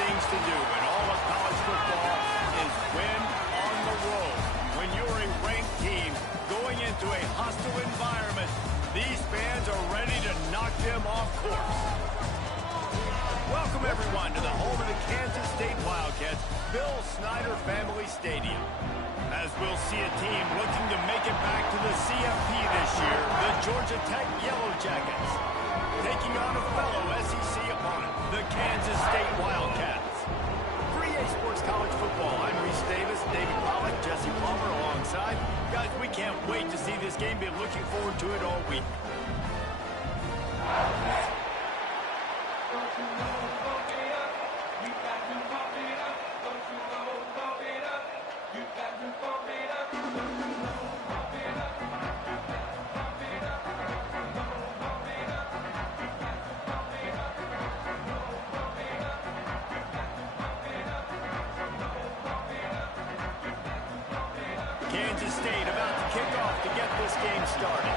things to do in all of college football is win on the road. When you're a ranked team going into a hostile environment, these fans are ready to knock them off course. Welcome, everyone, to the home of the Kansas State Wildcats, Bill Snyder Family Stadium. As we'll see a team looking to make it back to the CFP this year, the Georgia Tech Yellow Jackets, taking on a fellow SEC opponent, the Kansas State Wildcats. For EA Sports College Football, I'm Reese Davis, David Pollack, Jesse Palmer alongside. Guys, we can't wait to see this game. Been looking forward to it all week. Kansas State about to kick off to get this game started.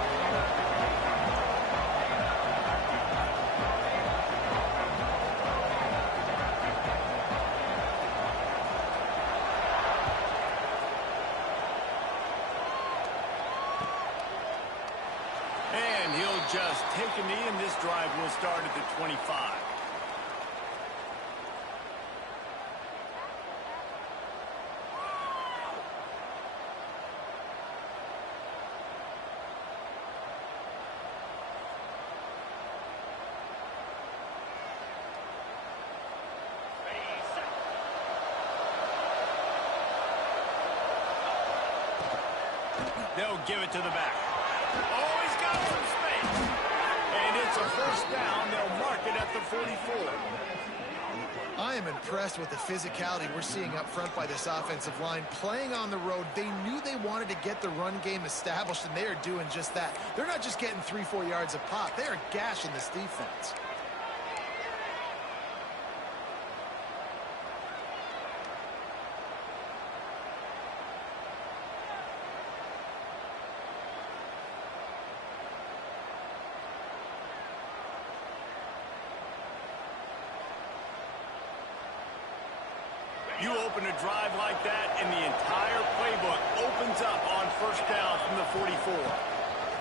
And he'll just take a knee, and this drive will start at the 25. They'll give it to the back. Oh, he's got some space. And it's a first down. They'll mark it at the 44. I am impressed with the physicality we're seeing up front by this offensive line. Playing on the road, they knew they wanted to get the run game established, and they are doing just that. They're not just getting 3-4 yards a pop. They are gashing this defense. You open a drive like that, and the entire playbook opens up on first down from the 44.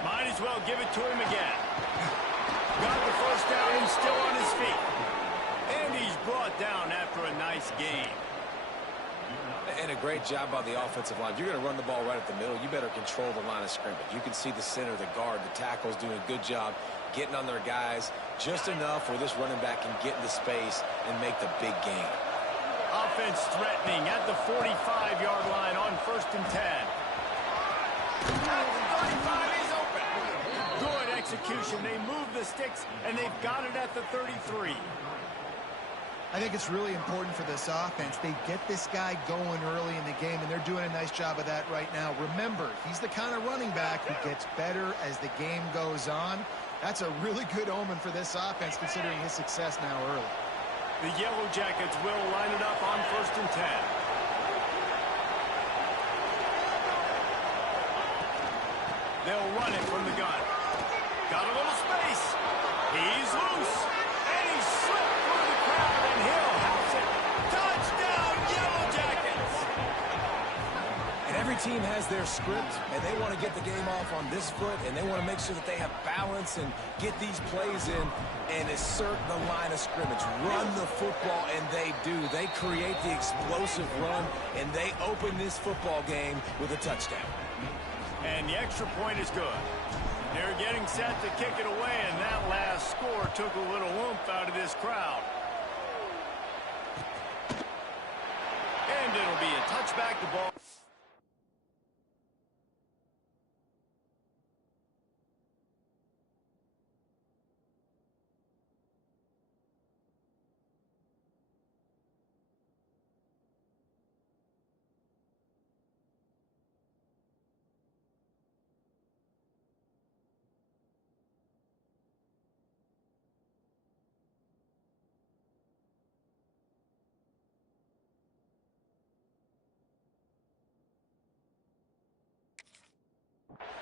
Might as well give it to him again. Got the first down, and still on his feet. And he's brought down after a nice gain. And a great job by the offensive line. If you're going to run the ball right at the middle, you better control the line of scrimmage. You can see the center, the guard, the tackles doing a good job getting on their guys just enough where this running back can get into space and make the big gain. Offense threatening at the 45-yard line on 1st and 10. At the 35, he's open. Good execution. They move the sticks, and they've got it at the 33. I think it's really important for this offense. They get this guy going early in the game, and they're doing a nice job of that right now. Remember, he's the kind of running back who gets better as the game goes on. That's a really good omen for this offense, considering his success now early. The Yellow Jackets will line it up on 1st and 10. They'll run it from the gun. Got a little space. He's loose. And he slipped through the crowd, and he'll house it. Touchdown, Yellow Jackets! And every team has their script, and they want to get the game off on this foot, and they want to make sure that they have balance and get these plays in and assert the line of scrimmage. Run the football, and they do. They create the explosive run, and they open this football game with a touchdown. And the extra point is good. They're getting set to kick it away, and that last score took a little oomph out of this crowd. And it'll be a touchback to ball.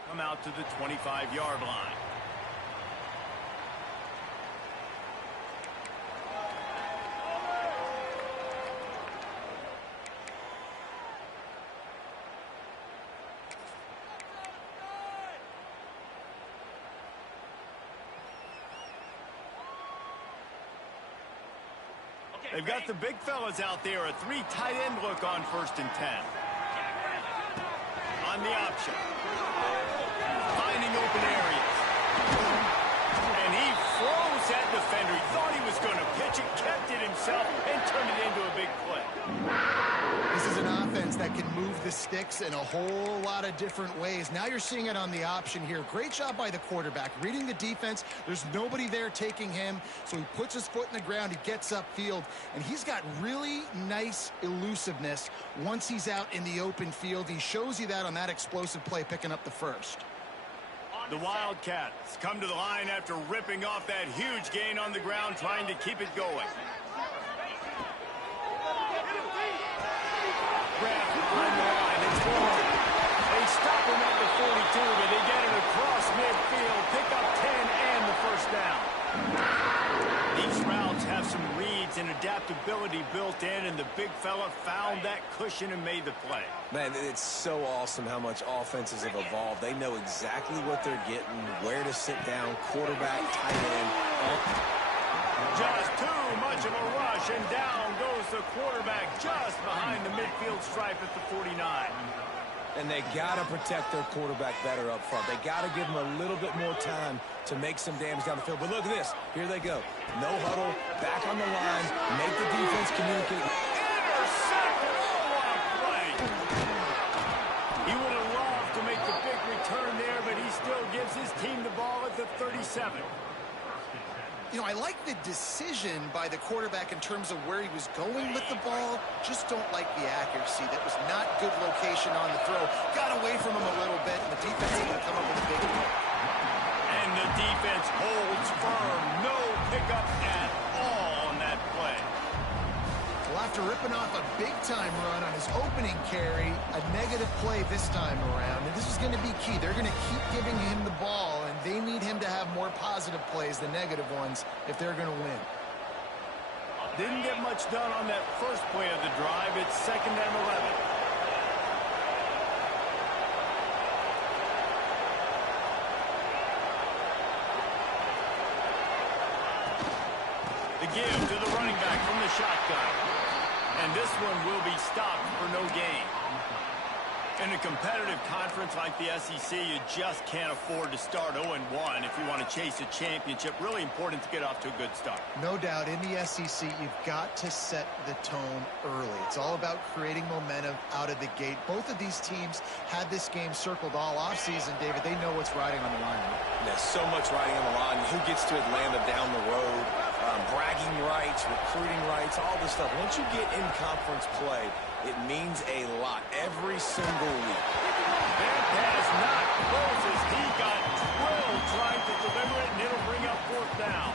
Come out to the 25-yard line. They've got the big fellas out there. A 3 tight end look on 1st and 10. On the option. Finding open areas. And he froze that defender. He thought he was going to pitch it, kept it himself, and turned it into a big play. This is an offense that can move the sticks in a whole lot of different ways. Now you're seeing it on the option here. Great job by the quarterback. Reading the defense, there's nobody there taking him, so he puts his foot in the ground, he gets upfield, and he's got really nice elusiveness once he's out in the open field. He shows you that on that explosive play, picking up the first. The Wildcats come to the line after ripping off that huge gain on the ground, trying to keep it going. Grab behind the line. They stop him at the 42, but they get it across midfield, pick up 10 and the first down. These routes have some reads and adaptability built in, and the big fella found that cushion and made the play. Man, it's so awesome how much offenses have evolved. They know exactly what they're getting, where to sit down, quarterback, tight end. Just too much of a rush, and down goes the quarterback just behind the midfield stripe at the 49. And they got to protect their quarterback better up front. They got to give him a little bit more time to make some damage down the field. But look at this. Here they go. No huddle, back on the line, make the defense communicate. Intercepted! Oh, what a play! He would have loved to make the big return there, but he still gives his team the ball at the 37. You know, I like the decision by the quarterback in terms of where he was going with the ball. Just don't like the accuracy. That was not good location on the throw. Got away from him a little bit, and the defense is going to come up with a big play. And the defense holds firm. No pickup at all on that play. Well, after ripping off a big-time run on his opening carry, a negative play this time around. And this is going to be key. They're going to keep giving him the ball, and they need him to have more positive plays than negative ones if they're going to win. Didn't get much done on that first play of the drive. It's 2nd and 11. The give to the running back from the shotgun. And this one will be stopped for no gain. In a competitive conference like the SEC, you just can't afford to start 0-1 if you want to chase a championship. Really important to get off to a good start. No doubt, in the SEC, you've got to set the tone early. It's all about creating momentum out of the gate. Both of these teams had this game circled all offseason, David. They know what's riding on the line. There's so much riding on the line. Who gets to Atlanta down the road? Bragging rights, recruiting rights, all this stuff. Once you get in conference play, it means a lot every single week. That pass not close as he got drilled trying to deliver it, and it'll bring up 4th down.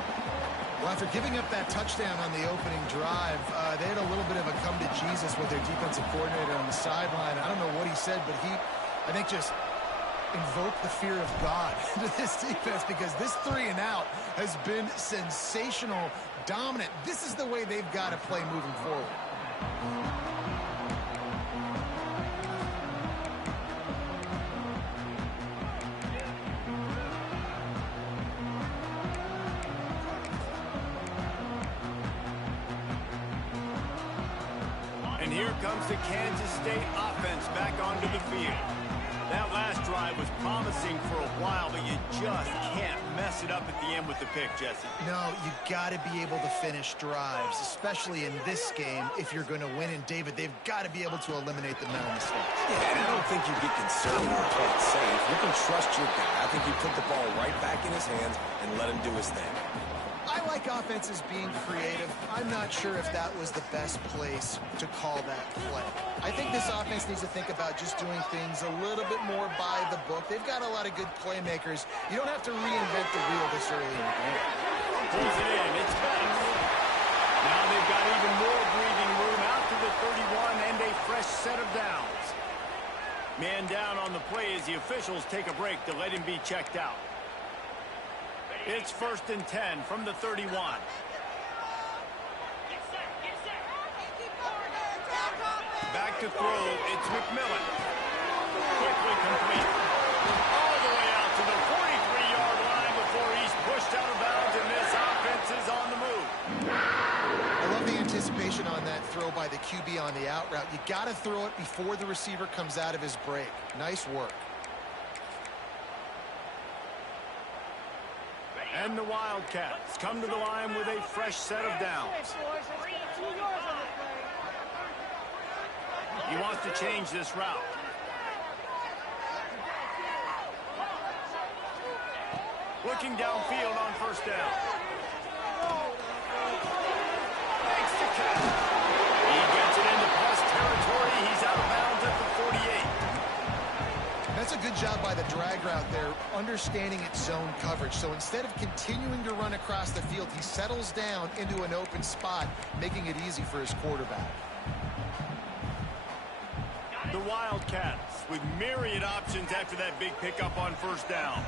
Well, after giving up that touchdown on the opening drive, they had a little bit of a come to Jesus with their defensive coordinator on the sideline. I don't know what he said, but he, I think, just invoked the fear of God into this defense, because this 3 and out has been sensational, dominant. This is the way they've got to play moving forward. And here comes the Kansas State offense back onto the field. That last drive was promising for a while, but you just can't mess it up at the end with the pick, Jesse. No, you got to be able to finish drives, especially in this game if you're going to win. And, David, they've got to be able to eliminate the mental mistakes. Yeah, and I don't think you get conservative or play it safe. You can trust your guy. I think you put the ball right back in his hands and let him do his thing. I like offenses being creative. I'm not sure if that was the best place to call that play. I think this offense needs to think about just doing things a little bit more by the book. They've got a lot of good playmakers. You don't have to reinvent the wheel this early in the game. Pulls it in. It's back. Now they've got even more breathing room out to the 31 and a fresh set of downs. Man down on the play as the officials take a break to let him be checked out. It's 1st and 10 from the 31. Back to throw. It's McMillan. Quickly complete. All the way out to the 43-yard line before he's pushed out of bounds, and this offense is on the move. I love the out route. You got to throw it before the receiver comes out of his break. Nice work. And the Wildcats come to the line with a fresh set of downs. He wants to change this route. Looking downfield on first down. Thanks to Cat. He gets it into plus territory. He's out of bounds at the 48. That's a good job by the drag route there, understanding its zone coverage. So instead of continuing to run across the field, he settles down into an open spot, making it easy for his quarterback. The Wildcats with myriad options after that big pickup on first down.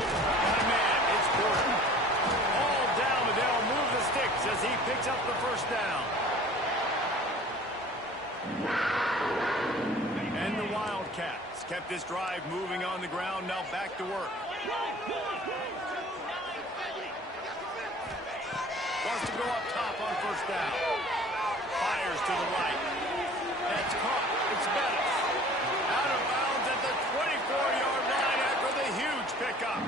And man, it's Porter. All down, but they'll move the sticks as he picks up the first down. And the Wildcats kept this drive moving on the ground, now back to work. Wants to go up top on first down. Fires to the right. That's caught. It's Bettis. Out of bounds at the 24-yard line after the huge pickup.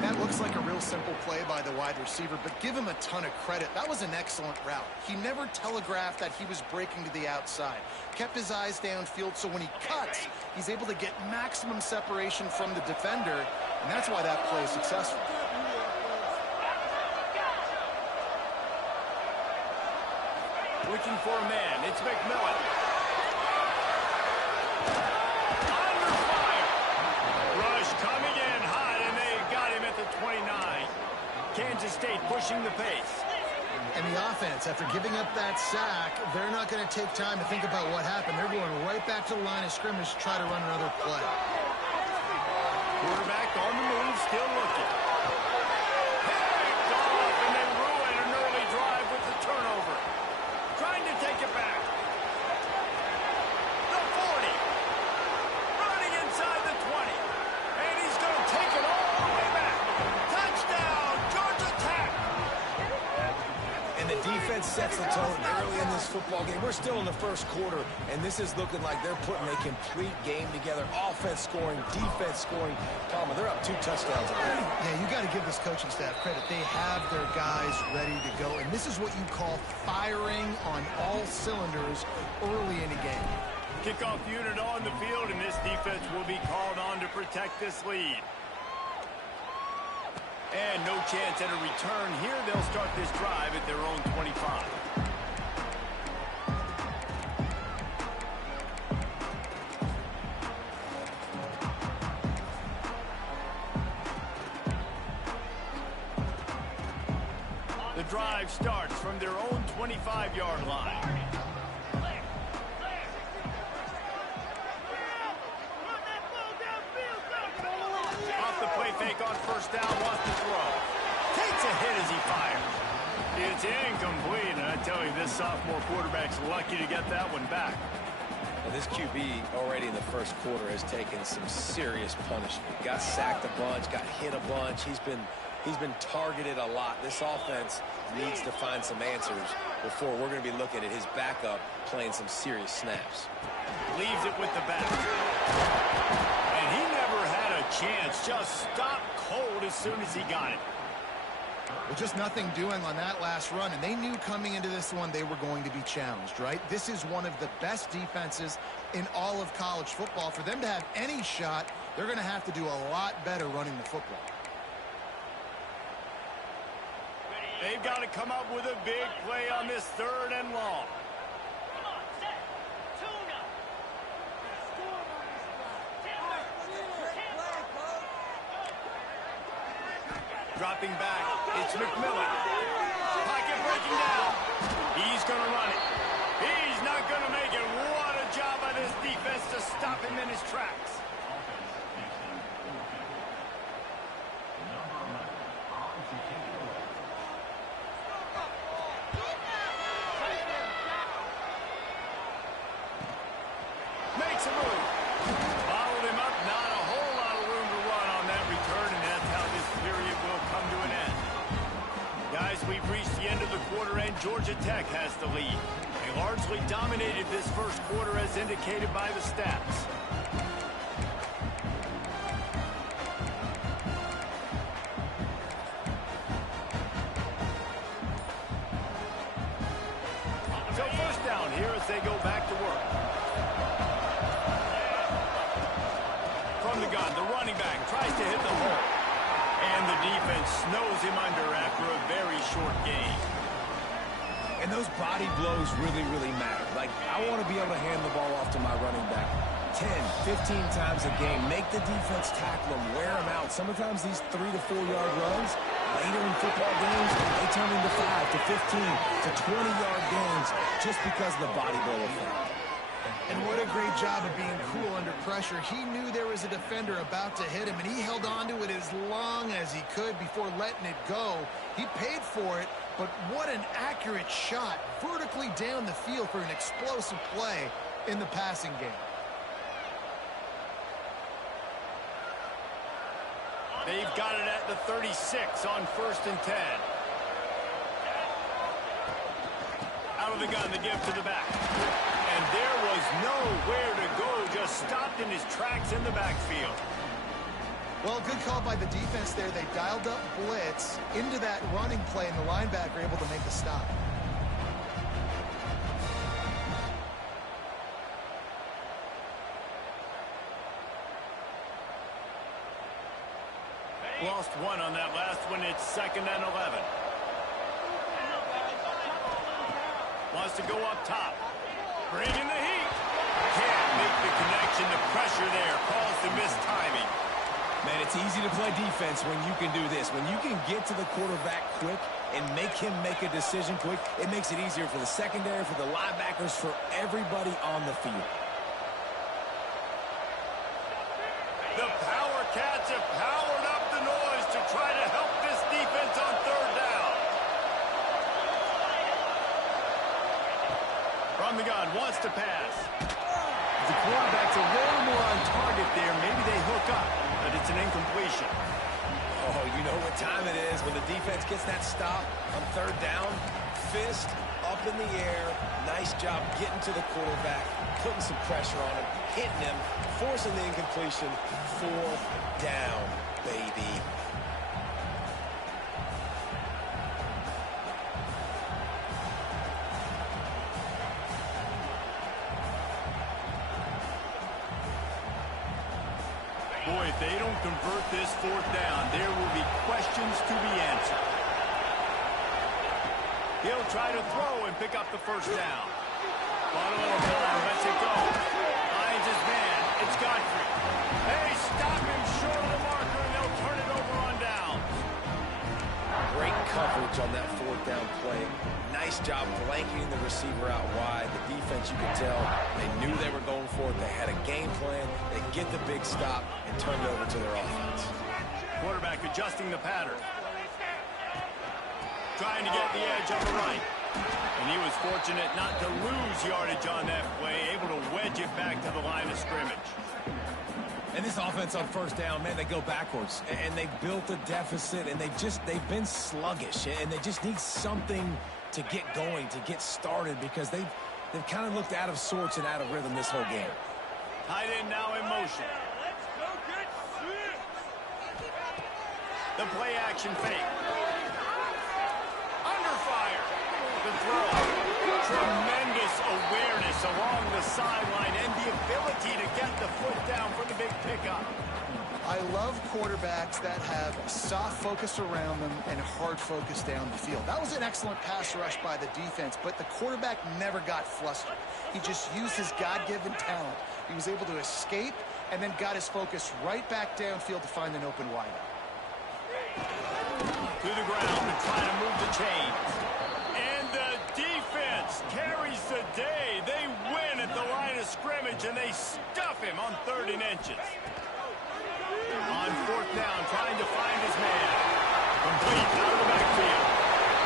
That looks like a real simple play by the wide receiver, but give him a ton of credit. That was an excellent route. He never telegraphed that he was breaking to the outside. Kept his eyes downfield, so when he cuts, he's able to get maximum separation from the defender, and that's why that play is successful. Looking for a man. It's McMillan. Under fire. Rush coming in hot, and they got him at the 29. Kansas State pushing the pace. And the offense, after giving up that sack, they're not going to take time to think about what happened. They're going right back to the line of scrimmage to try to run another play. Quarterback on the move, still looking. Picked off, and they ruin an early drive with the turnover. Trying to take it back. The 40. Running inside the 20. And he's going to take it all the way back. Touchdown, Georgia Tech. And the defense sets the tone early in this football game. We're still in the first quarter, and this is looking like they're putting a complete game together. Offense scoring, defense scoring. Palmer, they're up 2 touchdowns already. Yeah, you got to give this coaching staff credit. They have their guys ready to go, and this is what you call firing on all cylinders early in a game. Kickoff unit on the field, and this defense will be called on to protect this lead. And no chance at a return here. They'll start this drive at their own 25. The drive starts from their own 25-yard line. Off the play fake on first down, wants to throw. Takes a hit as he fires. It's incomplete, and I tell you, this sophomore quarterback's lucky to get that one back. And this QB already in the first quarter has taken some serious punishment. Got sacked a bunch, got hit a bunch. He's been targeted a lot. This offense needs to find some answers before we're going to be looking at his backup playing some serious snaps. Leaves it with the back. And he never had a chance. Just stopped cold as soon as he got it. Well, just nothing doing on that last run, and they knew coming into this one they were going to be challenged, right? This is one of the best defenses in all of college football. For them to have any shot, they're going to have to do a lot better running the football. They've got to come up with a big play on this 3rd and long. Dropping back, it's McMillan. Pocket breaking down. He's going to run it. He's not going to make it. What a job by this defense to stop him in his tracks. Makes a move. Followed him up. Not a whole lot of room to run on that return, and that's how this period will come to an end. Guys, we've reached the end of the quarter, and Georgia Tech has the lead. They largely dominated this first quarter as indicated by the stats. So first down here as they go back to work. From the gun, the running back tries to hit the hole. And the defense snows him under after a very short game. And those body blows really, really matter. Like, I want to be able to hand the ball off to my running back 10, 15 times a game. Make the defense tackle them, wear them out. Sometimes these 3 to 4 yard runs, later in football games, they turn into 5 to 15 to 20 yard gains just because of the body blow effect. And what a great job of being cool under pressure. He knew there was a defender about to hit him, and he held on to it as long as he could before letting it go. He paid for it, but what an accurate shot vertically down the field for an explosive play in the passing game. They've got it at the 36 on 1st and 10. Out of the gun, the give to the back. And there was nowhere to go, just stopped in his tracks in the backfield. Well, good call by the defense there. They dialed up blitz into that running play, and the linebacker able to make the stop. Lost one on that last one. It's 2nd and 11. Wants to go up top. Bring in the heat. Can't make the connection. The pressure there caused the missed timing. Man, it's easy to play defense when you can do this. When you can get to the quarterback quick and make him make a decision quick, it makes it easier for the secondary, for the linebackers, for everybody on the field. The Power Cats have powered up the noise to try to help this defense on 3rd down. From the gun, wants to pass. The quarterback's a little more on target there. Maybe they hook up, but it's an incompletion. Oh, you know what time it is when the defense gets that stop on 3rd down. Fist up in the air. Nice job getting to the quarterback, putting some pressure on him, hitting him, forcing the incompletion. 4th down, baby. Boy, if they don't convert this 4th down, there will be questions to be answered. He'll try to throw and pick up the 1st down. Bottom of the line, lets it go. Finds his man. It's Godfrey. They stop him short of the marker, and they'll turn it over on down. Great coverage on that 4th down play. Nice job blanketing the receiver out wide. The defense, you could tell, they knew they were going for it. They had a game plan. They get the big stop and turn it over to their offense. Quarterback adjusting the pattern. Trying to get the edge on the right. And he was fortunate not to lose yardage on that play, able to wedge it back to the line of scrimmage. And this offense on 1st down, man, they go backwards. And they've built a deficit, and they've been sluggish. And they just need something to get going, to get started, because they've kind of looked out of sorts and out of rhythm this whole game. Tight end now in motion. The play action fake. Under fire. The throw. Tremendous awareness along the sideline and the ability to get the foot down for the big pickup. I love quarterbacks that have soft focus around them and hard focus down the field. That was an excellent pass rush by the defense, but the quarterback never got flustered. He just used his God-given talent. He was able to escape and then got his focus right back downfield to find an open wideout. To the ground and trying to move the chains. And the defense carries the day. They win at the line of scrimmage, and they stuff him on 3rd and inches. On 4th down, trying to find his man. Complete out of the backfield.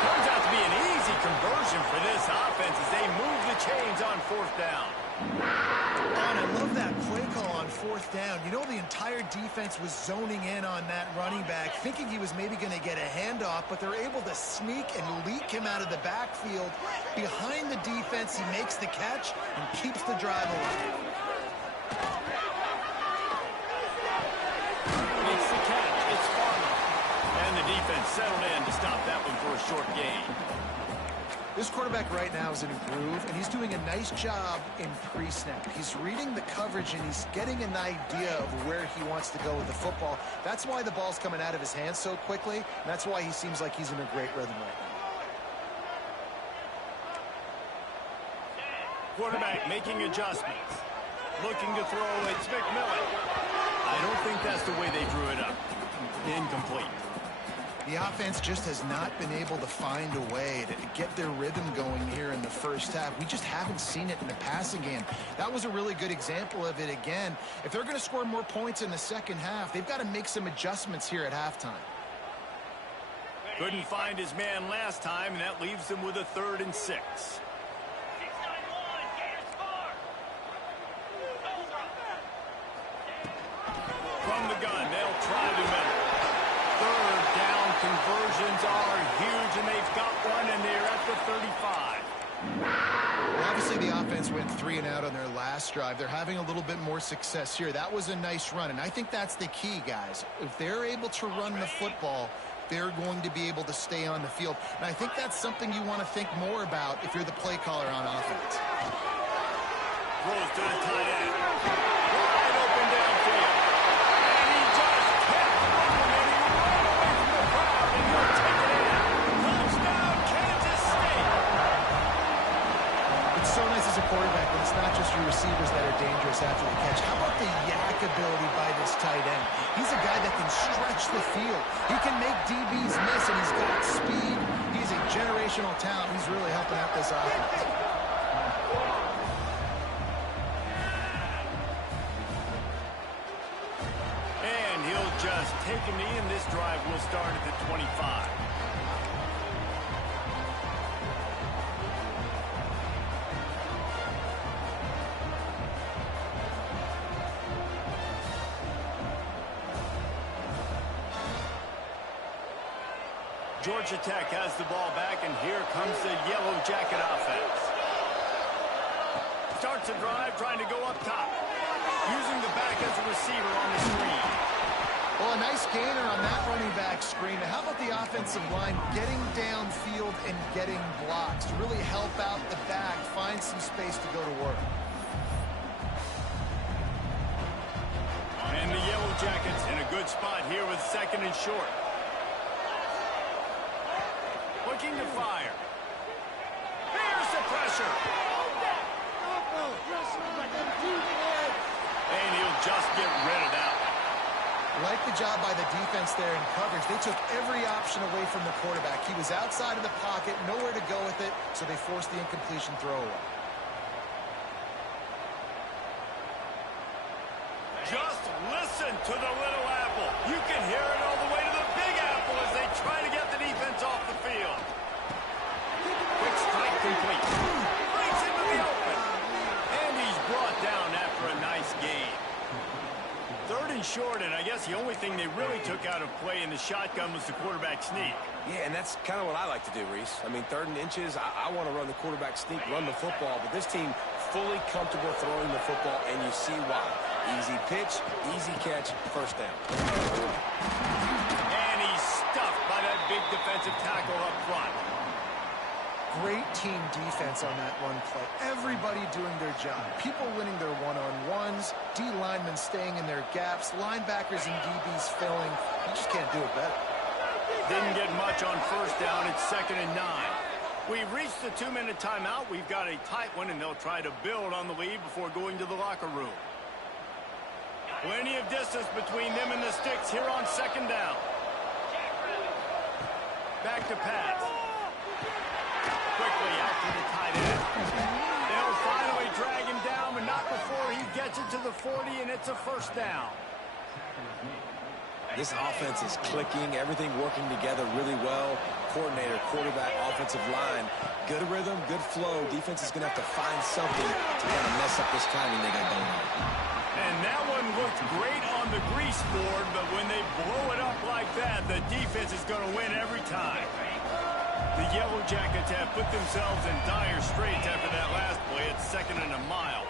Turns out to be an easy conversion for this offense as they move the chains on 4th down. And I love that play call on 4th 4th down. You know, the entire defense was zoning in on that running back, thinking he was maybe going to get a handoff, but they're able to sneak and leak him out of the backfield. Behind the defense, he makes the catch and keeps the drive alive. Makes the catch. It's Farmer. And the defense settled in to stop that one for a short gain. This quarterback right now is in a groove, and he's doing a nice job in pre-snap. He's reading the coverage, and he's getting an idea of where he wants to go with the football. That's why the ball's coming out of his hands so quickly, and that's why he seems like he's in a great rhythm right now. Quarterback making adjustments. Looking to throw. It's McMillan. I don't think that's the way they drew it up. Incomplete. The offense just has not been able to find a way to get their rhythm going here in the first half. We just haven't seen it in the passing game. That was a really good example of it again. If they're going to score more points in the second half, they've got to make some adjustments here at halftime. Couldn't find his man last time, and that leaves them with a 3rd and 6. From the gun, they'll try the middle. 3rd down conversions are huge, and they've got one, and they're at the 35. Well, obviously, the offense went 3 and out on their last drive. They're having a little bit more success here. That was a nice run, and I think that's the key, guys. If they're able to run the football, they're going to be able to stay on the field. And I think that's something you want to think more about if you're the play caller on offense. Throws to the tight end. Wide open downfield. And he just kept running, and he ran away from the crowd, and he'll take it in. Touchdown, Kansas State. It's so nice as a quarterback when it's not just your receivers that are dangerous after the catch. How about the yak ability by this tight end? He's a guy that can stretch the field. He can make DBs miss, and he's got speed. He's a generational talent. He's really helping out this offense. And he'll just take a knee, and this drive will start at the 25. Georgia Tech has the ball back, and here comes the Yellow Jacket offense. Starts a drive, trying to go up top. Using the back as a receiver on the screen. Well, a nice gainer on that running back screen. How about the offensive line getting downfield and getting blocks to really help out the back, find some space to go to work? And the Yellow Jackets in a good spot here with 2nd and short. Looking to fire. Here's the pressure. And he'll just get rid of that one. Like the job by the defense there in coverage. They took every option away from the quarterback. He was outside of the pocket, nowhere to go with it, so they forced the incompletion throwaway. Just listen to the Little Apple. You can hear it all the way to the Big Apple as they try to get the defense off the field. Quick strike complete. Breaks into the open. And he's brought down after a nice gain. 3rd and short, and I guess the only thing they really took out of play in the shotgun was the quarterback sneak. Yeah, and that's kind of what I like to do, Reese. I mean, 3rd and inches, I want to run the quarterback sneak, run the football, but this team fully comfortable throwing the football, and you see why. Easy pitch, easy catch, 1st down. And he's stuffed by that big defensive tackle up front. Great team defense on that run play. Everybody doing their job. People winning their one-on-ones, D linemen staying in their gaps, linebackers and DBs filling. You just can't do it better. Didn't get much on 1st down. It's 2nd and 9. We've reached the 2-minute timeout. We've got a tight one, and they'll try to build on the lead before going to the locker room. Plenty of distance between them and the sticks here on 2nd down. Back to pass. Quickly out to the tight end. They'll finally drag him down, but not before he gets it to the 40, and it's a 1st down. This offense is clicking, everything working together really well. Coordinator, quarterback, offensive line. Good rhythm, good flow. Defense is going to have to find something to kind of mess up this timing they got going on. And that one was looks great on the grease board, but when they blow it up like that, the defense is going to win every time. The Yellow Jackets have put themselves in dire straits after that last play. It's 2nd and a mile.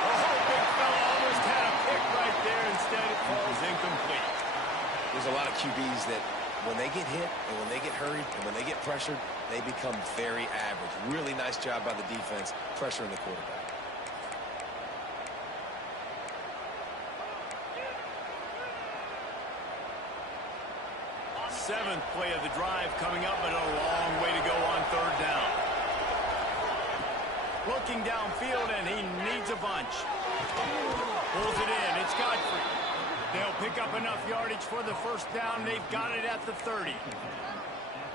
Oh, big fella almost had a pick right there. Instead, it falls incomplete. There's a lot of QBs that when they get hit and when they get hurried and when they get pressured, they become very average. Really nice job by the defense pressuring the quarterback. 7th play of the drive coming up, but a long way to go on 3rd down. Looking downfield, and he needs a bunch. Pulls it in. It's Godfrey. They'll pick up enough yardage for the 1st down. They've got it at the 30.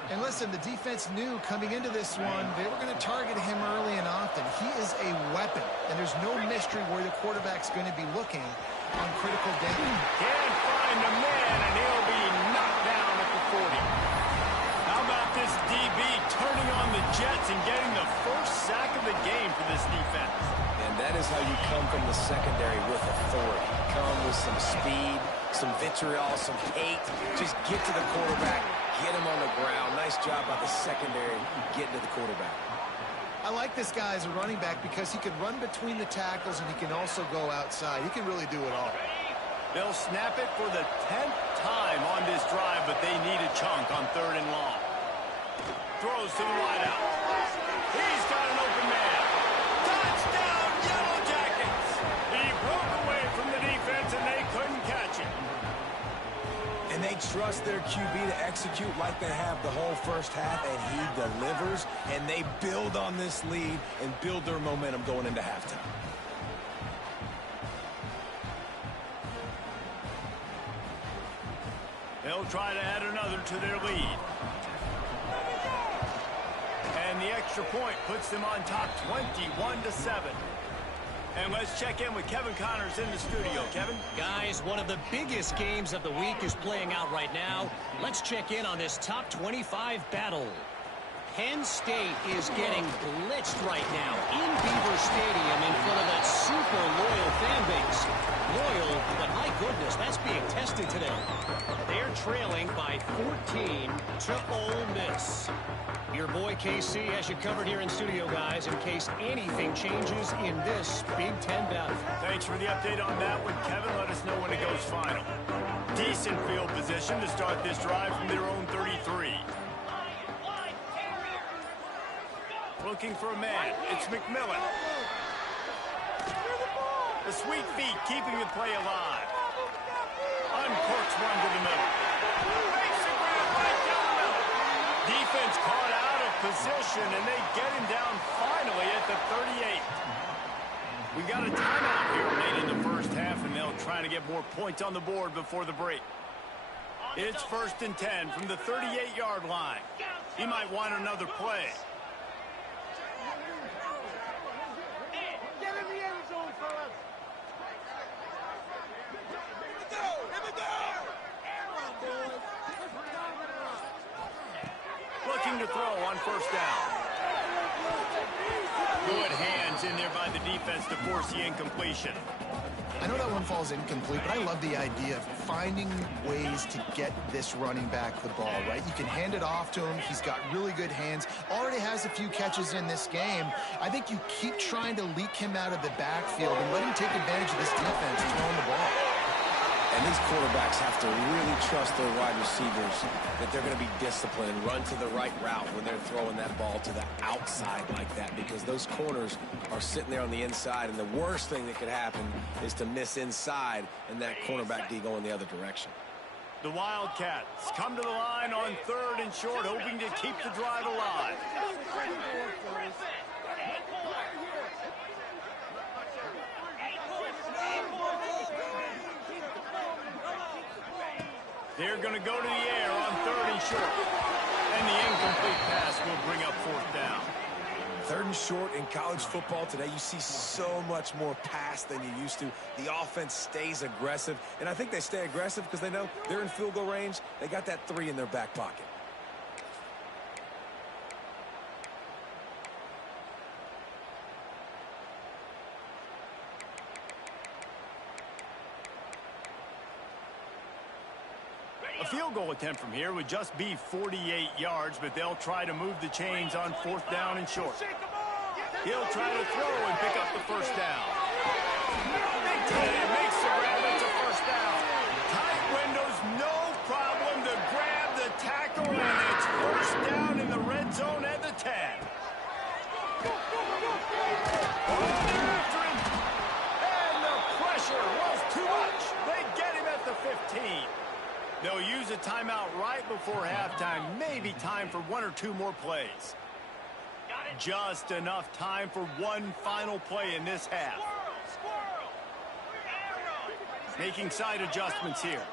And listen, the defense knew coming into this one, they were going to target him early and often. He is a weapon, and there's no mystery where the quarterback's going to be looking on critical down. Can't find the man, and he'll be knocked down at the 40. How about this DB turning on the Jets and getting the 1st sack of the game for this defense? And that is how you come from the secondary with authority. Come with some speed, some vitriol, some hate. Just get to the quarterback, get him on the ground. Nice job by the secondary getting to the quarterback. I like this guy as a running back because he can run between the tackles and he can also go outside. He can really do it all. They'll snap it for the 10th time on this drive, but they need a chunk on 3rd and long. Throws to the wideout. He's got an open man. Touchdown, Yellow Jackets! He broke away from the defense, and they couldn't catch him. And they trust their QB to execute like they have the whole 1st half, and he delivers, and they build on this lead and build their momentum going into halftime. They'll try to add another to their lead. And the extra point puts them on top 21-7. And let's check in with Kevin Connors in the studio. Kevin? Guys, one of the biggest games of the week is playing out right now. Let's check in on this top 25 battle. Penn State is getting blitzed right now in Beaver Stadium in front of that super loyal fan base. Loyal, but my goodness, that's being tested today. They're trailing by 14 to Ole Miss. Your boy KC has you covered here in studio, guys, in case anything changes in this Big Ten battle. Thanks for the update on that one, Kevin. Let us know when it goes final. Decent field position to start this drive from their own 33. Looking for a man. It's McMillan. The sweet feet keeping the play alive. Uncorks one to the middle. Makes the grab right down the middle. Defense caught out of position, and they get him down finally at the 38. We got a timeout here late in the 1st half, and they'll try to get more points on the board before the break. It's 1st and 10 from the 38-yard line. He might want another play. Looking to throw on 1st down. Good hands in there by the defense to force the incompletion. I know that one falls incomplete, but I love the idea of finding ways to get this running back the ball, right? You can hand it off to him. He's got really good hands. Already has a few catches in this game. I think you keep trying to leak him out of the backfield and let him take advantage of this defense throwing the ball. And these quarterbacks have to really trust their wide receivers that they're going to be disciplined and run to the right route when they're throwing that ball to the outside like that, because those corners are sitting there on the inside, and the worst thing that could happen is to miss inside and that cornerback D going the other direction. The Wildcats come to the line on 3rd and short, hoping to keep the drive alive. They're going to go to the air on 3rd and short. And the incomplete pass will bring up 4th down. 3rd and short in college football today, you see so much more pass than you used to. The offense stays aggressive, and I think they stay aggressive because they know they're in field goal range. They got that 3 in their back pocket. A field goal attempt from here would just be 48 yards, but they'll try to move the chains on 4th down and short. He'll try to throw and pick up the first down. Big time makes the grab. It's a first down. Tight windows, no problem to grab the tackle, and it's first down in the red zone at the 10. And the pressure was too much. They get him at the 15. They'll use a timeout right before halftime. Maybe time for 1 or 2 more plays. Just enough time for one final play in this half. Making side adjustments here.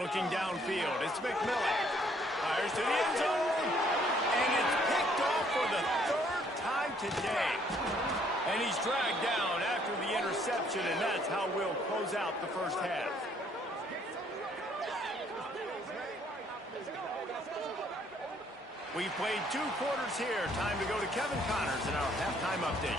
Looking downfield, it's McMillan. Fires to the end zone, and it's picked off for the 3rd time today. And he's dragged down after the interception, and that's how we'll close out the first half. We've played 2 quarters here. Time to go to Kevin Connors in our halftime update.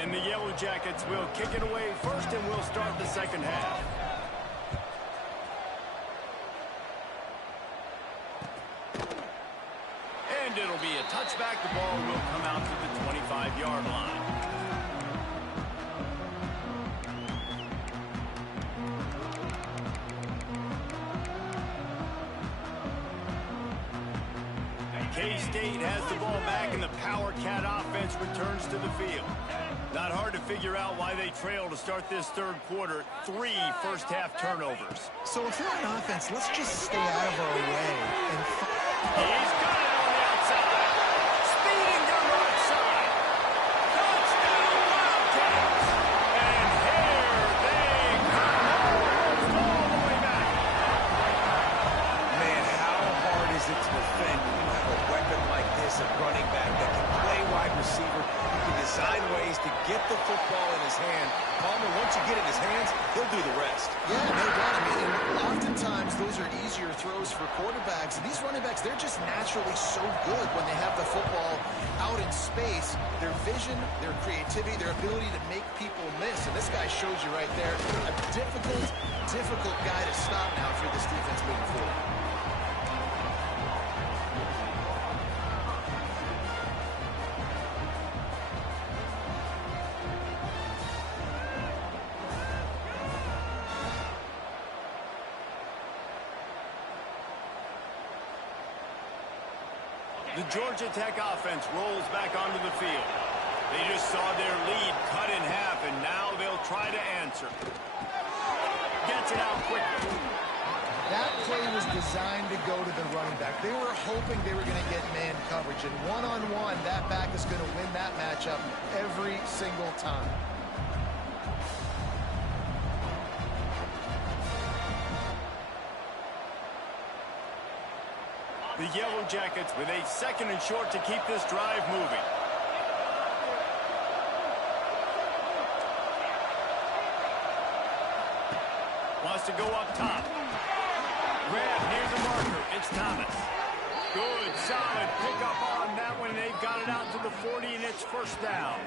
And the Yellow Jackets will kick it away first, and we'll start the second half. And it'll be a touchback. The ball will come out to the 25-yard line. K-State has the ball back, and the Power Cat offense returns to the field. Not hard to figure out why they trail to start this 3rd quarter. 3 first-half turnovers. So if we're on offense, let's just stay out of our way. And he's got it on the outside. Speeding down the right side. Touchdown, Wildcats. And here they come. Almost all the way back. Man, how hard is it to defend when you have a weapon like this, a running back that can play wide receiver? You can design ways to get the football in his hand. Palmer, once you get it in his hands, he'll do the rest. yeah, no doubt. I mean, oftentimes those are easier throws for quarterbacks. And these running backs, they're just naturally so good when they have the football out in space. Their vision, their creativity, their ability to make people miss. And this guy shows you right there a difficult guy to stop now for this defense moving forward. The Georgia Tech offense rolls back onto the field. They just saw their lead cut in half, and now they'll try to answer. Gets it out quickly. That play was designed to go to the running back. They were hoping they were going to get man coverage, and one-on-one, that back is going to win that matchup every single time. The Yellow Jackets with a 2nd and short to keep this drive moving. Wants to go up top. Grab near the marker. It's Thomas. Good, solid pickup on that one. They've got it out to the 40, and it's first down.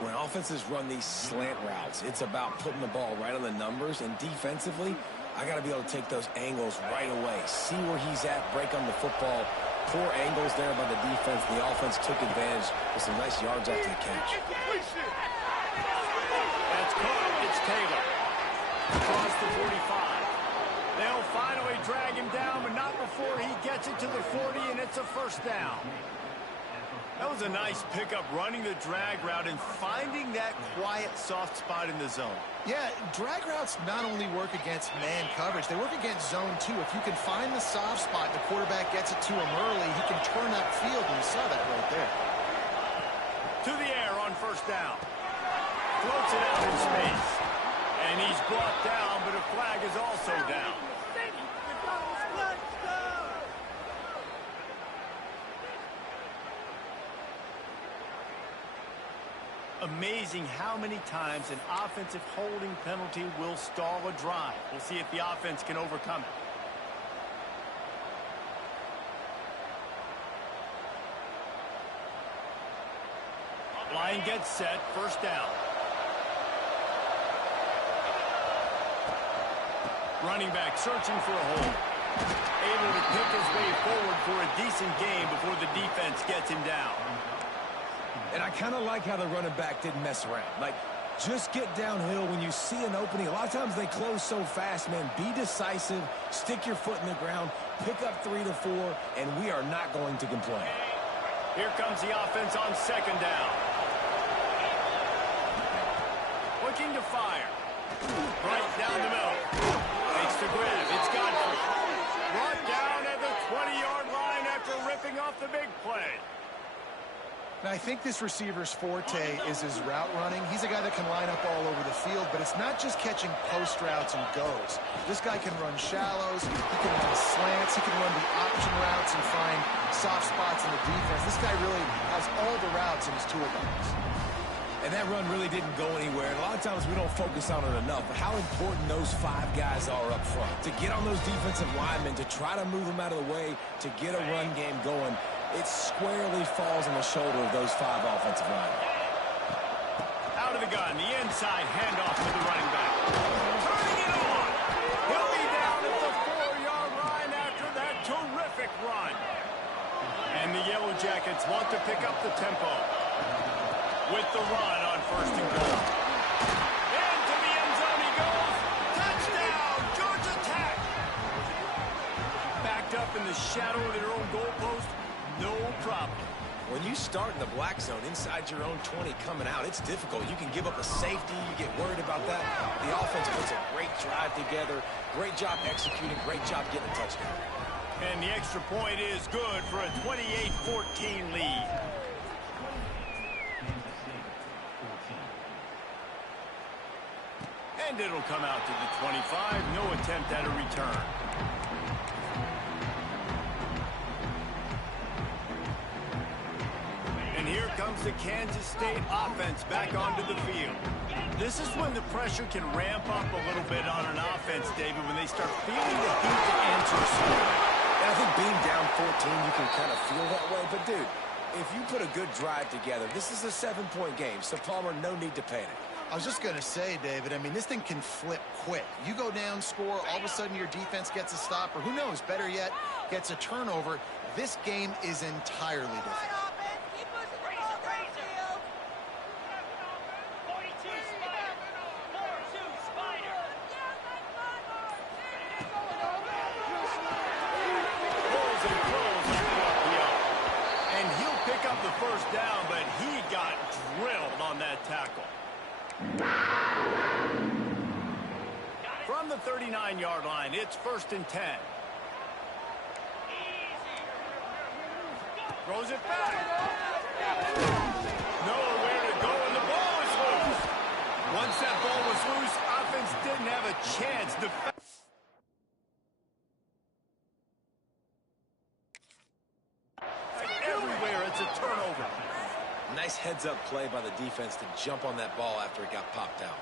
When offenses run these slant routes, it's about putting the ball right on the numbers, and defensively, I got to be able to take those angles right away. See where he's at, break on the football. Poor angles there by the defense. The offense took advantage with some nice yards after the catch. That's caught. It's Taylor. Across the 45. They'll finally drag him down, but not before he gets it to the 40, and it's a first down. That was a nice pickup, running the drag route and finding that quiet, soft spot in the zone. Yeah, drag routes not only work against man coverage, they work against zone too. If you can find the soft spot and the quarterback gets it to him early, he can turn that field, and you saw that right there. To the air on first down. Floats it out in space. And he's brought down, but a flag is also down. A amazing how many times an offensive holding penalty will stall a drive. We'll see if the offense can overcome it. Line gets set, first down. Running back searching for a hole. Able to pick his way forward for a decent game before the defense gets him down. And I kind of like how the running back didn't mess around. Like, just get downhill when you see an opening. A lot of times they close so fast, man. Be decisive, stick your foot in the ground, pick up 3 to 4, and we are not going to complain. Here comes the offense on second down. Looking to fire. Right down the middle. Makes the grab. It's Godfrey. Brought down at the 20-yard line after ripping off the big play. Now, I think this receiver's forte is his route running. He's a guy that can line up all over the field, but it's not just catching post routes and goes. This guy can run shallows, he can run slants, he can run the option routes and find soft spots in the defense. This guy really has all the routes in his toolbox. And that run really didn't go anywhere. And a lot of times we don't focus on it enough, but how important those 5 guys are up front. To get on those defensive linemen, to try to move them out of the way, to get a run game going, it squarely falls on the shoulder of those 5 offensive linemen. Out of the gun, the inside handoff to the running back. Turning it on. He'll be down at the 4-yard line after that terrific run. And the Yellow Jackets want to pick up the tempo with the run on first and goal. Into the end zone he goes. Touchdown, Georgia Tech. Backed up in the shadow of their own goalpost, no problem. When you start in the black zone inside your own 20 coming out, it's difficult. You can give up a safety. You get worried about that. The offense puts a great drive together. Great job executing. Great job getting a touchdown. And the extra point is good for a 28-14 lead. And it'll come out to the 25. No attempt at a return. And here comes the Kansas State offense back onto the field. This is when the pressure can ramp up a little bit on an offense, David, when they start feeling the heat to answer something. And I think being down 14, you can kind of feel that way. But, dude, if you put a good drive together, this is a 7-point game. So, Palmer, no need to panic. I was just going to say, David, I mean, this thing can flip quick. You go down, score, all of a sudden your defense gets a stop, or who knows, better yet, gets a turnover. This game is entirely different. And he'll pick up the first down, but he got drilled on that tackle. From the 39-yard line, it's first and 10. Throws it back. Nowhere to go, and the ball is loose. Once that ball was loose, offense didn't have a chance to... Everywhere, it's a turnover. Nice heads-up play by the defense to jump on that ball after it got popped out.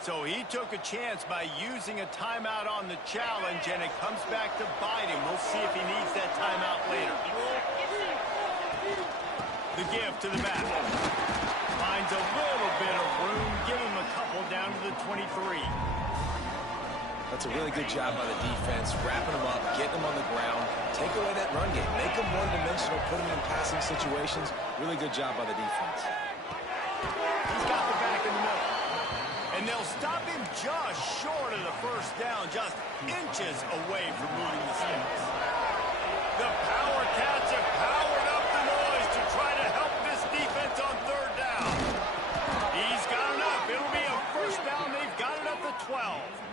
So he took a chance by using a timeout on the challenge, and it comes back to bite him. We'll see if he needs that timeout later. The give to the back. Finds a little bit of room. Give him a couple down to the 23. That's a really good job by the defense, wrapping them up, getting them on the ground, take away that run game, make them one-dimensional, put them in passing situations. Really good job by the defense. He's got the back in the middle. And they'll stop him just short of the first down, just inches away from moving the sticks. The Power Cats have powered up the noise to try to help this defense on third down. He's got enough. It'll be a first down. They've got it up to 12.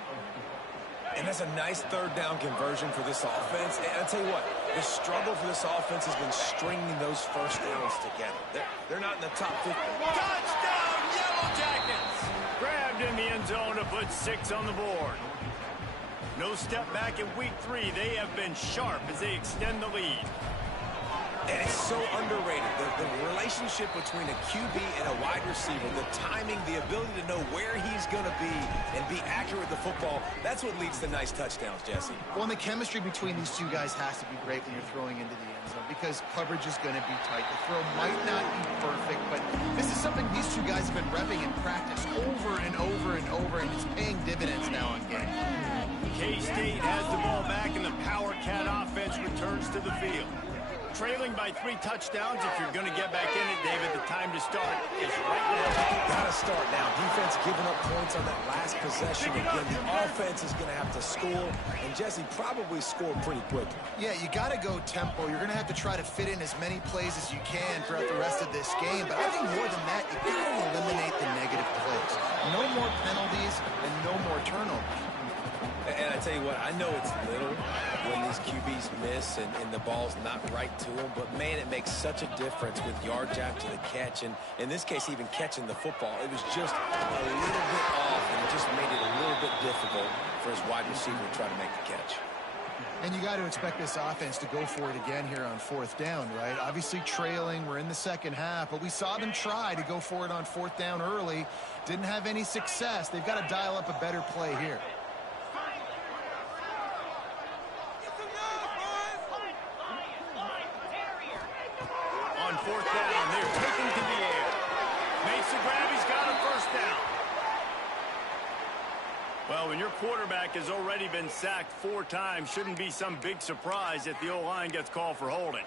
And that's a nice third down conversion for this offense. And I'll tell you what, the struggle for this offense has been stringing those first downs together. They're not in the top 50. Touchdown, Yellow Jackets! Grabbed in the end zone to put 6 on the board. No step back in week 3. They have been sharp as they extend the lead. And it's so underrated. The relationship between a QB and a wide receiver, the timing, the ability to know where he's going to be and be accurate with the football, that's what leads to nice touchdowns, Jesse. Well, and the chemistry between these two guys has to be great when you're throwing into the end zone because coverage is going to be tight. The throw might not be perfect, but this is something these two guys have been repping in practice over and over and over, and it's paying dividends now in game. K-State has the ball back, and the Power Cat offense returns to the field. Trailing by 3 touchdowns. If you're going to get back in it, David, the time to start is right now. Got to start now. Defense giving up points on that last possession. Again, the offense is going to have to score, and Jesse probably score pretty quick. Yeah, you got to go tempo. You're going to have to try to fit in as many plays as you can throughout the rest of this game. But I think more than that, you got to eliminate the negative plays. No more penalties and no more turnovers. And I tell you what, I know it's little when these QBs miss and the ball's not right to them, but man, it makes such a difference with yards after the catch, and in this case, even catching the football. It was just a little bit off, and it just made it a little bit difficult for his wide receiver to try to make the catch. And you got to expect this offense to go for it again here on 4th down, right? Obviously trailing, we're in the second half, but we saw them try to go for it on 4th down early. Didn't have any success. They've got to dial up a better play here. On 4th down, they're taking to the air. Makes the grab, he's got a 1st down. Well, when your quarterback has already been sacked 4 times, shouldn't be some big surprise if the O-line gets called for holding.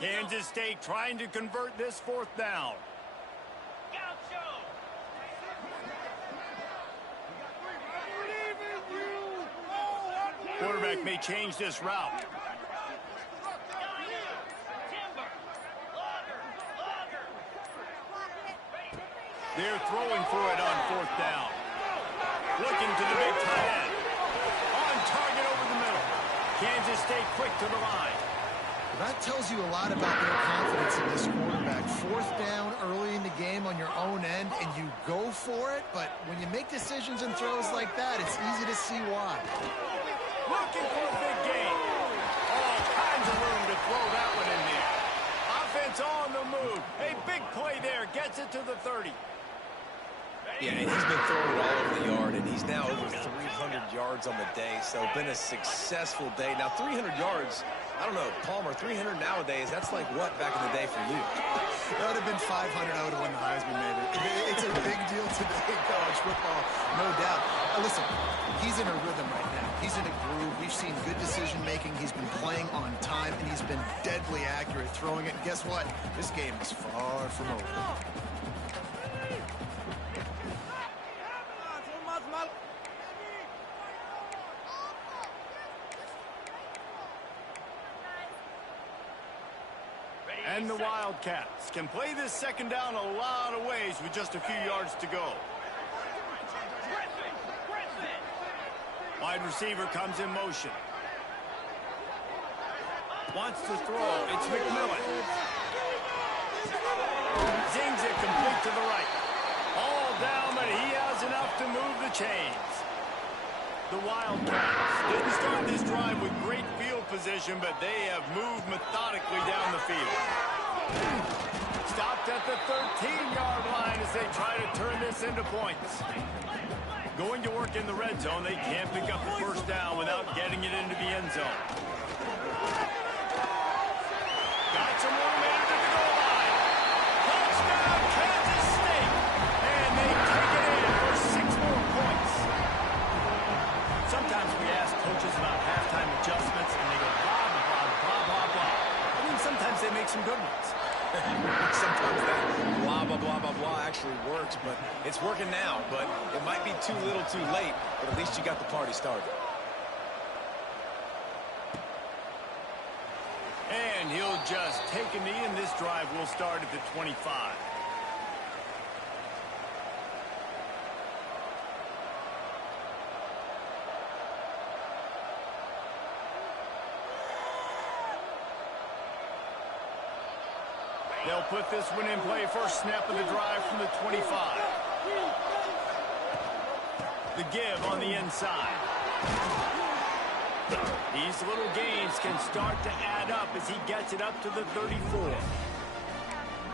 Kansas State trying to convert this 4th down. Quarterback may change this route. They're throwing for it on 4th down. Looking to the big tight end. On target over the middle. Kansas State quick to the line. That tells you a lot about their confidence in this quarterback. 4th down early in the game on your own end, and you go for it, but when you make decisions and throws like that, it's easy to see why. Looking for a big gain. All kinds of room to throw that one in there. Offense on the move. A big play there. Gets it to the 30. Yeah, and he's been throwing it all over the yard, and he's now over 300 yards on the day, so been a successful day. Now, 300 yards, I don't know, Palmer, 300 nowadays, that's like what back in the day for you? That would have been 500. I would have won the Heisman, maybe. It's a big deal today in college football, no doubt. Listen, he's in a rhythm right now. He's in a groove. We've seen good decision-making. He's been playing on time, and he's been deadly accurate throwing it. And guess what? This game is far from over. And the Wildcats can play this 2nd down a lot of ways with just a few yards to go. Wide receiver comes in motion. Wants to throw. It's McMillan. Zings it complete to the right. All down, but he has enough to move the chains. The Wildcats didn't start this drive with great field position, but they have moved methodically down the field. Stopped at the 13-yard line as they try to turn this into points. Going to work in the red zone, they can't pick up the 1st down without getting it into the end zone. Got some room in to the goal line. Touchdown, Kansas State. And they take it in for 6 more points. Sometimes we ask coaches about halftime adjustments, and they go blah, blah, blah, blah, blah. I mean, sometimes they make some good ones. Sometimes that blah, blah, blah, blah, blah actually works, but it's working now. But it might be too little too late, but at least you got the party started. And he'll just take a knee, and this drive will start at the 25. They'll put this one in play. First snap of the drive from the 25. The give on the inside. These little gains can start to add up as he gets it up to the 34.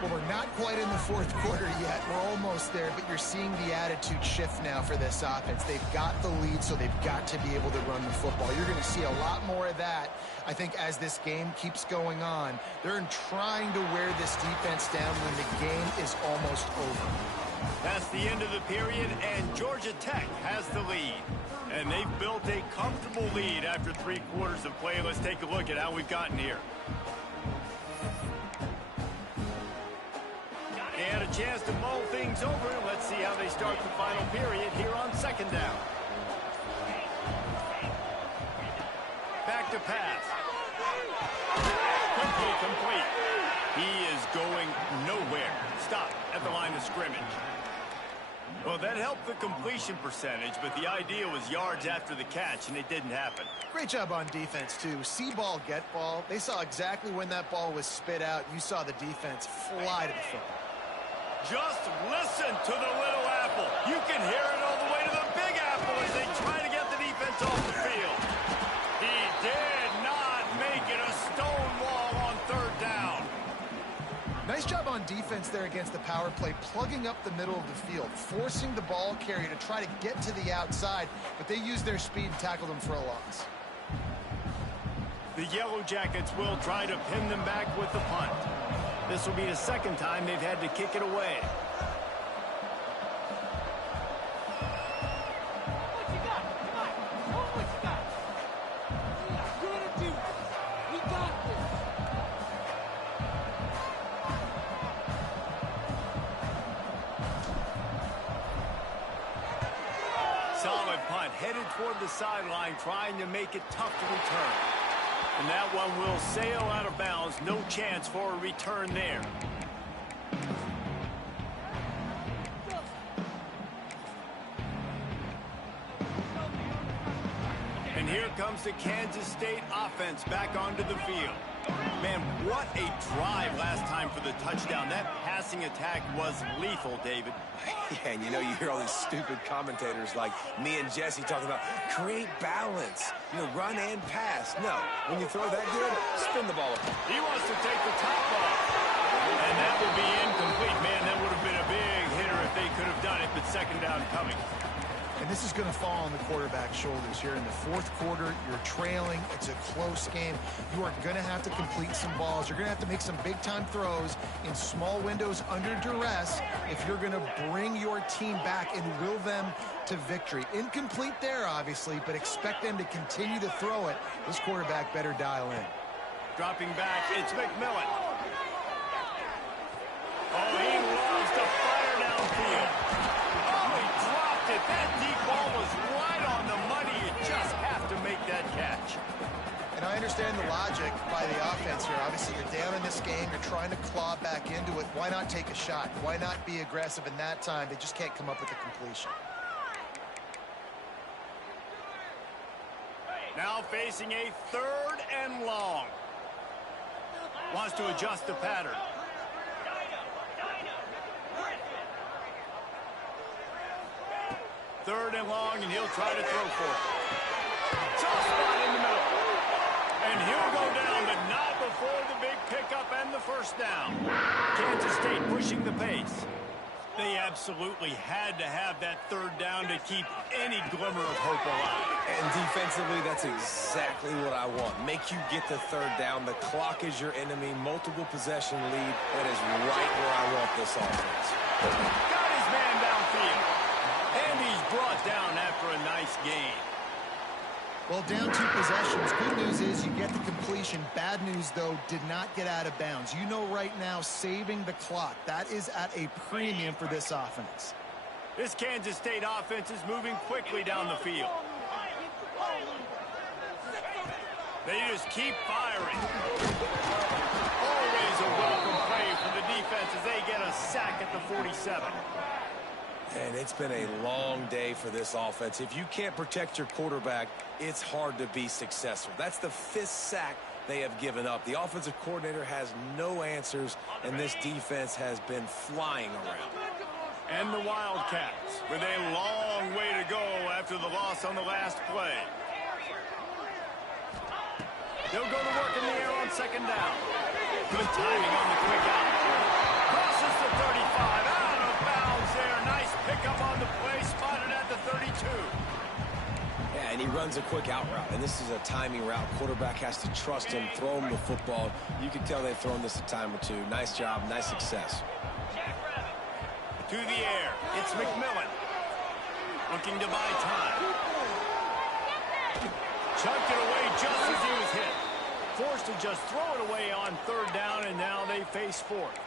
Well, we're not quite in the fourth quarter yet. We're almost there, but you're seeing the attitude shift now for this offense. They've got the lead, so they've got to be able to run the football. You're going to see a lot more of that, I think, as this game keeps going on. They're trying to wear this defense down when the game is almost over. That's the end of the period, and Georgia Tech has the lead. And they've built a comfortable lead after 3 quarters of play. Let's take a look at how we've gotten here. They had a chance to mull things over. Let's see how they start the final period here on second down. Back to pass. Quickly complete. He is going nowhere. Stop at the line of scrimmage. Well, that helped the completion percentage, but the idea was yards after the catch, and it didn't happen. Great job on defense, too. See ball, get ball. They saw exactly when that ball was spit out. You saw the defense fly to the football. Just listen to the little apple. You can hear it all the way to the big apple as they try to get the defense off the field. He did not make it a stone wall on third down. Nice job on defense there against the power play, plugging up the middle of the field, forcing the ball carrier to try to get to the outside, but they used their speed and tackled them for a loss. The Yellow Jackets will try to pin them back with the punt. This will be the second time they've had to kick it away. What you got? Come on. What you got? We're gonna do it. We got this. Solid punt, headed toward the sideline, trying to make it tough to return. And that one will sail out of bounds. No chance for a return there. And here comes the Kansas State offense back onto the field. Man, what a drive last time for the touchdown. That passing attack was lethal, David. Yeah, and you know, you hear all these stupid commentators like me and Jesse talking about create balance, you know, run and pass. No, when you throw that good, spin the ball. He wants to take the top off. And that will be incomplete. Man, that would have been a big hitter if they could have done it, but second down coming. And this is going to fall on the quarterback's shoulders here in the fourth quarter. You're trailing. It's a close game. You are going to have to complete some balls. You're going to have to make some big-time throws in small windows under duress if you're going to bring your team back and will them to victory. Incomplete there, obviously, but expect them to continue to throw it. This quarterback better dial in. Dropping back, it's McMillan. Oh, he loves to fire downfield. Oh, he dropped it. That deep ball was right on the money. You just have to make that catch. And I understand the logic by the offense here. Obviously, you're down in this game. You're trying to claw back into it. Why not take a shot? Why not be aggressive in that time? They just can't come up with a completion. Now facing a third and long. Wants to adjust the pattern. Third and long, and he'll try to throw for it. Tough spot in the middle. And he'll go down, but not before the big pickup and the first down. Kansas State pushing the pace. They absolutely had to have that third down to keep any glimmer of hope alive. And defensively, that's exactly what I want. Make you get the third down. The clock is your enemy. Multiple possession lead. That is right where I want this offense. Got his man downfield. And he's brought down after a nice gain. Well, down 2 possessions. Good news is you get the completion. Bad news, though, did not get out of bounds. You know right now, saving the clock, that is at a premium for this offense. This Kansas State offense is moving quickly down the field. They just keep firing. Always a welcome play for the defense as they get a sack at the 47. And it's been a long day for this offense. If you can't protect your quarterback, it's hard to be successful. That's the 5th sack they have given up. The offensive coordinator has no answers, and this defense has been flying around. And the Wildcats with a long way to go after the loss on the last play. They'll go to work in the air on second down. Good timing on the quick out. Crosses the 35, out of bounds there. Nice pickup on the play, spotted at the 32. Yeah, and he runs a quick out route, and this is a timing route. Quarterback has to trust him, throw him the football. You can tell they've thrown this a time or two. Nice job, nice success. To the air, it's McMillan. Looking to buy time. Chucked it away just as he was hit. Forced to just throw it away on third down, and now they face fourth.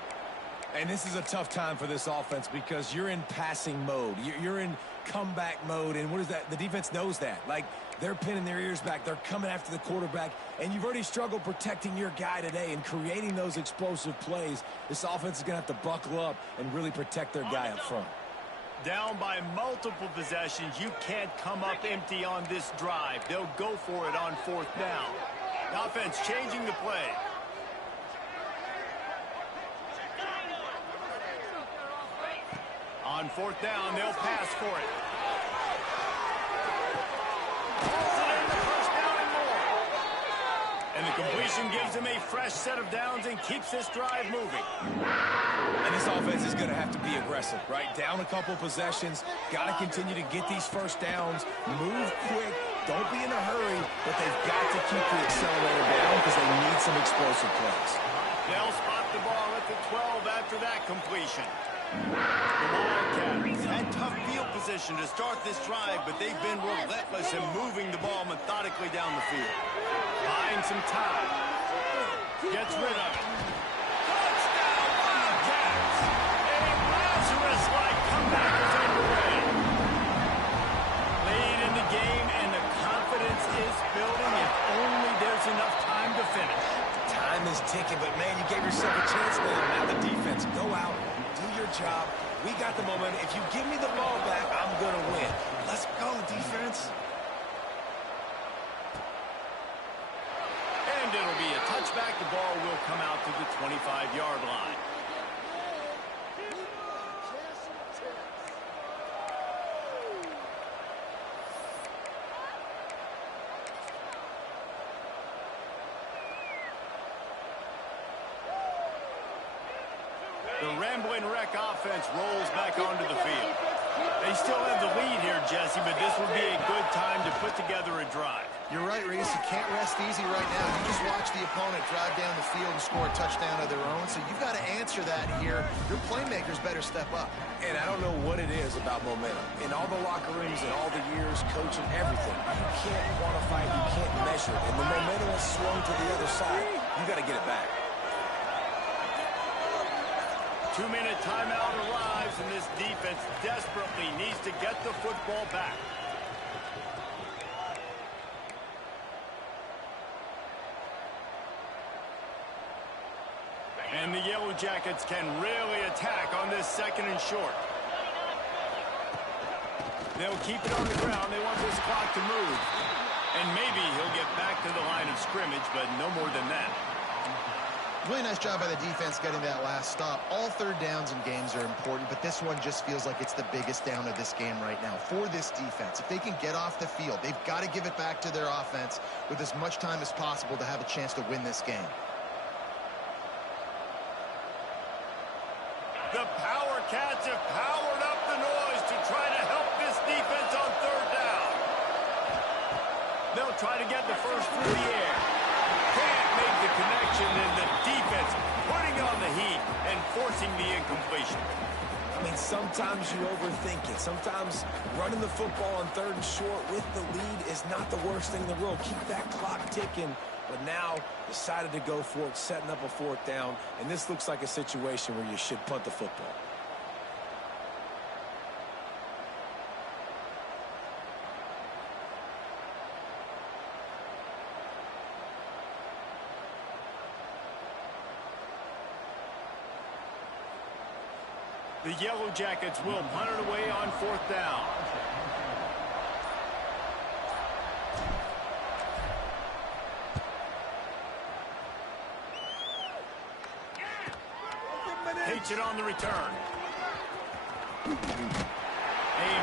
And this is a tough time for this offense because you're in passing mode. You're in comeback mode, and what is that? The defense knows that. Like, they're pinning their ears back. They're coming after the quarterback, and you've already struggled protecting your guy today and creating those explosive plays. This offense is going to have to buckle up and really protect their guy up front. Down by multiple possessions, you can't come up empty on this drive. They'll go for it on fourth down. The offense changing the play. On fourth down, they'll pass for it. Pulls it in the first down and more. And the completion gives them a fresh set of downs and keeps this drive moving. And this offense is going to have to be aggressive, right? Down a couple possessions, got to continue to get these first downs, move quick, don't be in a hurry, but they've got to keep the accelerator down because they need some explosive plays. They'll spot the ball at the 12 after that completion. The Wildcats had tough field position to start this drive, but they've been relentless in moving the ball methodically down the field. Buying some time. Gets rid of it. Touchdown, Wildcats! A Lazarus-like comeback is underway. Lead in the game, and the confidence is building if only there's enough time to finish. Time is ticking, but man, you gave yourself a chance there. Now the defense, go out, do your job. We got the momentum. If you give me the ball back, I'm going to win. Let's go, defense. And it'll be a touchback. The ball will come out to the 25-yard line. The Ramblin' Wreck offense rolls back onto the field. They still have the lead here, Jesse, but this would be a good time to put together a drive. You're right, Reese. You can't rest easy right now. You just watch the opponent drive down the field and score a touchdown of their own, so you've got to answer that here. Your playmakers better step up. And I don't know what it is about momentum. In all the locker rooms and all the years, coaching, everything, you can't quantify it, you can't measure it. And the momentum has swung to the other side. You got to get it back. 2-minute timeout arrives, and this defense desperately needs to get the football back. And the Yellow Jackets can really attack on this second and short. They'll keep it on the ground. They want this clock to move. And maybe he'll get back to the line of scrimmage, but no more than that. Really nice job by the defense getting that last stop. All third downs in games are important, but this one just feels like it's the biggest down of this game right now for this defense. If they can get off the field, they've got to give it back to their offense with as much time as possible to have a chance to win this game. The Power Cats have powered up the noise to try to help this defense on third down. They'll try to get the first through the air. Can't make the connection, and the defense putting on the heat and forcing the incompletion. I mean, sometimes you overthink it. Sometimes running the football on third and short with the lead is not the worst thing in the world. Keep that clock ticking. But now decided to go for it, setting up a fourth down. And this looks like a situation where you should punt the football. The Yellow Jackets will punt it away on fourth down. reach it on the return. They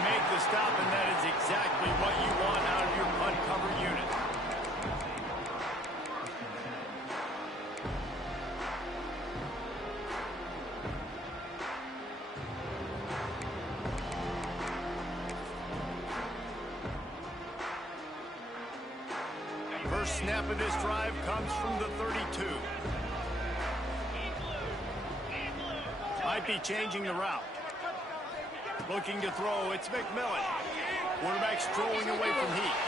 make the stop, and that is exactly what you want out of your punt cover unit. First snap of this drive comes from the 32. Might be changing the route. Looking to throw, it's McMillan. Quarterback strolling away from Heath.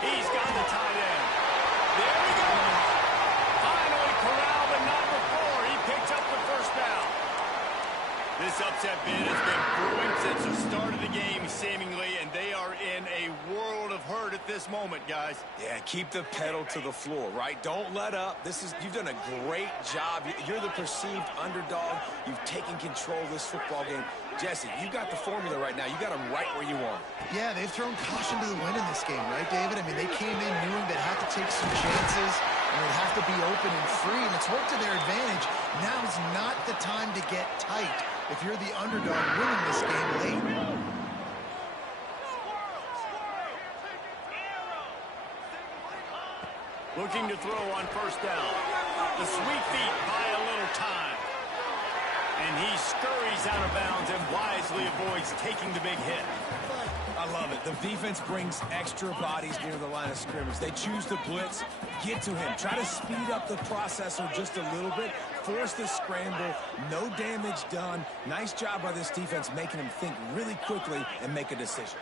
He's got the tight end. There we go. Finally corralled, but not before. He picks up the first down. This upset bid has been brewing since the start of the game, seemingly, and they are in a world of hurt at this moment, guys. Yeah, keep the pedal to the floor, right? Don't let up. You've done a great job. You're the perceived underdog. You've taken control of this football game. Jesse, you got the formula right now. You got them right where you want. Yeah, they've thrown caution to the wind in this game, right, David? I mean, they came in knowing they'd have to take some chances, and they'd have to be open and free, and it's worked to their advantage. Now is not the time to get tight if you're the underdog winning this game late. Looking to throw on first down. The sweet feet buy a little time. And he scurries out of bounds and wisely avoids taking the big hit. I love it. The defense brings extra bodies near the line of scrimmage. They choose to blitz, get to him, try to speed up the processor just a little bit, force the scramble, no damage done. Nice job by this defense making him think really quickly and make a decision.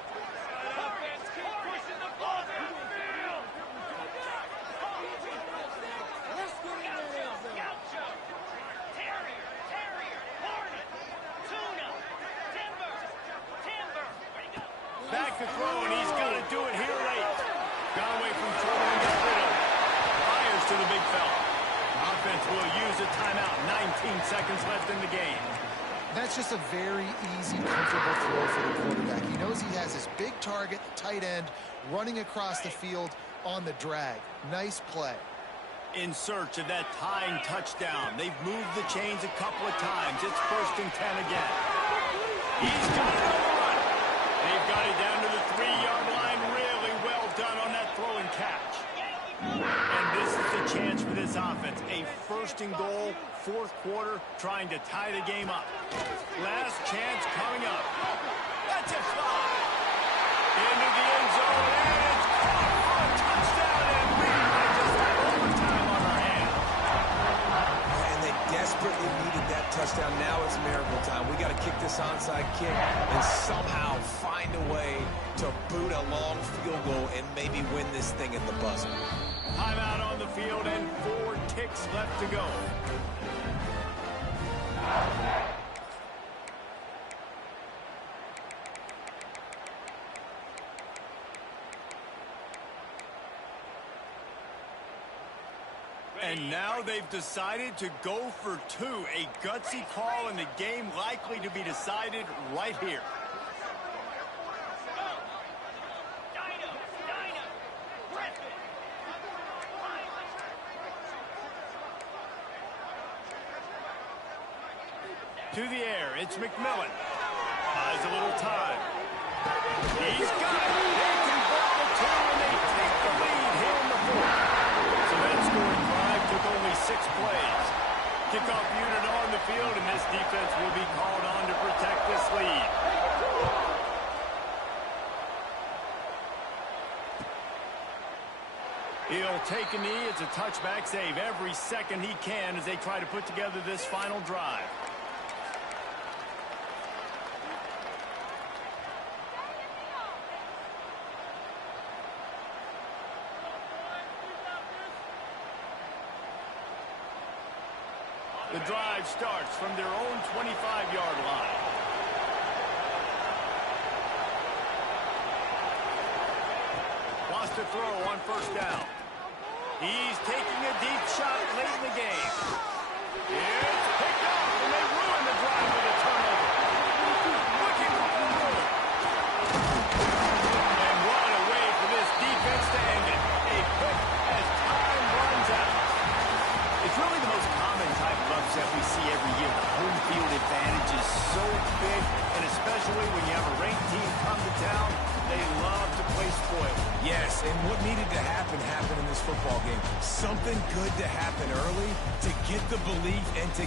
Back to throw, and he's going to do it here late. Got away from trouble and got rid of it. Fires to the big fella. Offense will use a timeout. 19 seconds left in the game. That's just a very easy, comfortable throw for the quarterback. He knows he has his big target, tight end, running across the field on the drag. Nice play. In search of that tying touchdown. They've moved the chains a couple of times. It's 1st and 10 again. He's got it on the run. They've got it down to the 3-yard line. Really well done on that throw and catch. And this is the chance for this offense. A 1st and goal, 4th quarter, trying to tie the game up. Last chance coming up. That's a fly. Into the end zone, and it's caught for a touchdown, and we might just have overtime on our hands. And they desperately needed that touchdown. Now it's miracle time. We got to kick this onside kick and somehow find a way to boot a long field goal and maybe win this thing at the buzzer. Timeout on the field and 4 ticks left to go. And now they've decided to go for 2. A gutsy call, and the game likely to be decided right here. To the air, it's McMillan. Buys a little time. He's got it. They convert the 2, and they take the lead here in the 4th. So that scoring drive took only 6 plays. Kickoff unit on the field, and this defense will be called on to protect this lead. He'll take a knee. It's a touchback save every second he can as they try to put together this final drive. The drive starts from their own 25-yard line. Wants to throw on first down. He's taking a deep shot late in the game. It's picked up, and they ruin the drive with a turnover. Looking for the goal. And what a way for this that we see every year. The home field advantage is so big, and especially when you have a ranked team come to town, they love to play spoiled. Yes, and what needed to happen happened in this football game. Something good to happen early to get the belief and to